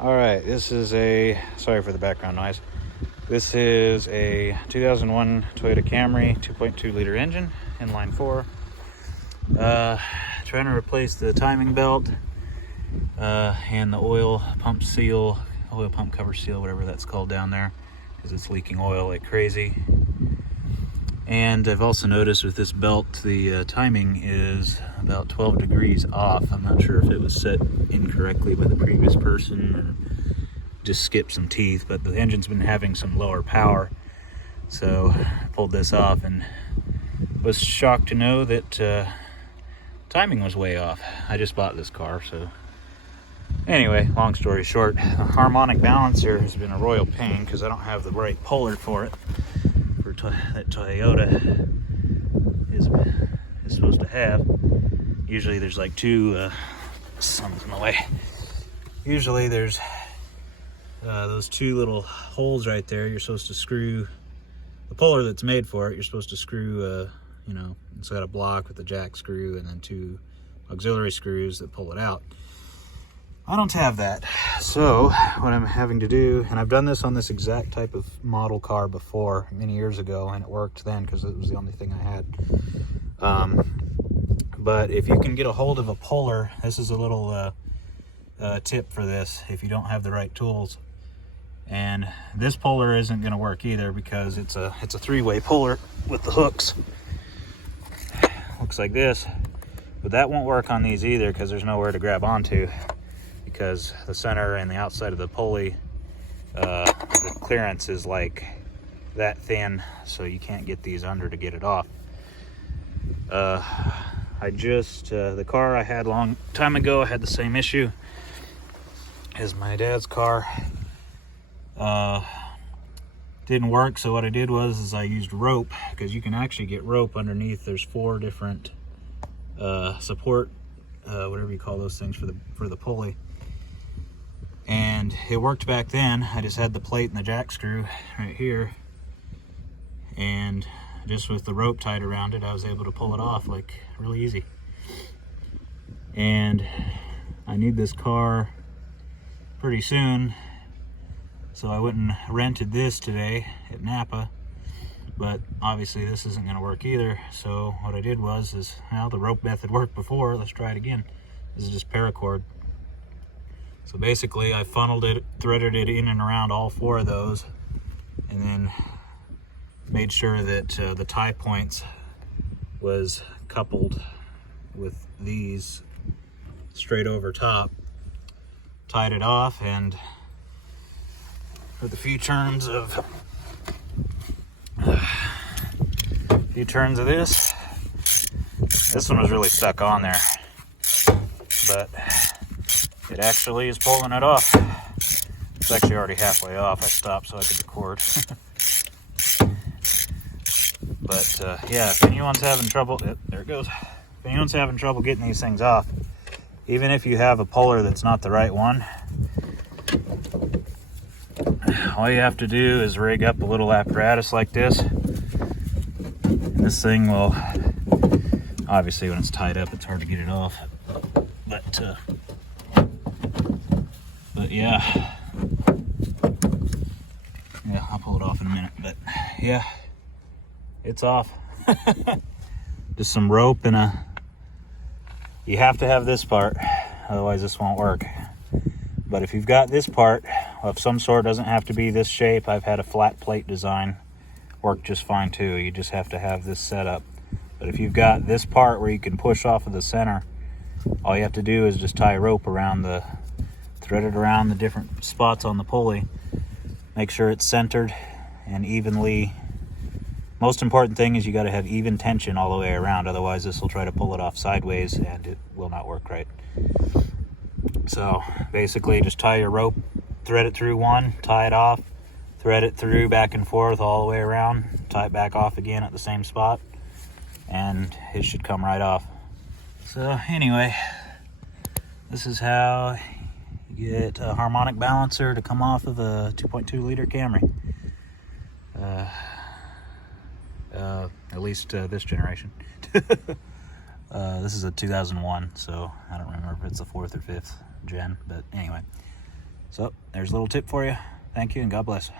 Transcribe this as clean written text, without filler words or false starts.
All right, this is sorry for the background noise. This is a 2001 Toyota Camry 2.2 liter engine, inline 4. Trying to replace the timing belt and the oil pump cover seal, whatever that's called down there, because it's leaking oil like crazy. And I've also noticed with this belt, the timing is about 12 degrees off. I'm not sure if it was set incorrectly by the previous person or just skipped some teeth, but the engine's been having some lower power. So I pulled this off and was shocked to know that timing was way off. I just bought this car, so anyway, long story short, the Harmonic Balancer has been a royal pain because I don't have the right puller for it. That Toyota is supposed to have. Usually there's like two, something's in the way. Usually there's those two little holes right there. You're supposed to screw the puller that's made for it. You're supposed to screw, it's got a block with a jack screw and then two auxiliary screws that pull it out. I don't have that. So what I'm having to do, and I've done this on this exact type of model car before many years ago, and it worked then because it was the only thing I had. But if you can get a hold of a puller, this is a little tip for this if you don't have the right tools. And this puller isn't going to work either because it's a three-way puller with the hooks. Looks like this, but that won't work on these either because there's nowhere to grab onto. Because the center and the outside of the pulley, the clearance is like that thin, so you can't get these under to get it off. The car I had a long time ago had the same issue as my dad's car. Didn't work, so what I did was I used rope, because you can actually get rope underneath. There's 4 different support, whatever you call those things for the pulley. And it worked back then. I just had the plate and the jack screw right here, and just with the rope tied around it, I was able to pull it off like really easy. And I need this car pretty soon, so I went and rented this today at Napa, but obviously this isn't going to work either. So what I did was, the rope method worked before, let's try it again. This is just paracord. So basically I funneled it, threaded it in and around all 4 of those, and then made sure that the tie points was coupled with these straight over top. Tied it off, and for the few turns of this one was really stuck on there, but it actually is pulling it off. It's actually already halfway off. I stopped so I could record. But yeah, if anyone's having trouble, there it goes. If anyone's having trouble getting these things off, even if you have a puller that's not the right one, all you have to do is rig up a little apparatus like this. And this thing will, obviously when it's tied up, it's hard to get it off. But yeah, I'll pull it off in a minute. But yeah, it's off. Just some rope and you have to have this part, otherwise this won't work. But if you've got this part of some sort, doesn't have to be this shape. I've had a flat plate design work just fine too. You just have to have this set up. But if you've got this part where you can push off of the center, all you have to do is just tie a rope around thread it around the different spots on the pulley. Make sure it's centered and evenly. Most important thing is you got to have even tension all the way around, otherwise this will try to pull it off sideways and it will not work right. So basically just tie your rope, thread it through one, tie it off, thread it through back and forth all the way around, tie it back off again at the same spot, and it should come right off. So anyway, this is how you get a harmonic balancer to come off of a 2.2 liter Camry. At least this generation. This is a 2001, so I don't remember if it's the 4th or 5th gen, but anyway. So there's a little tip for you. Thank you and God bless.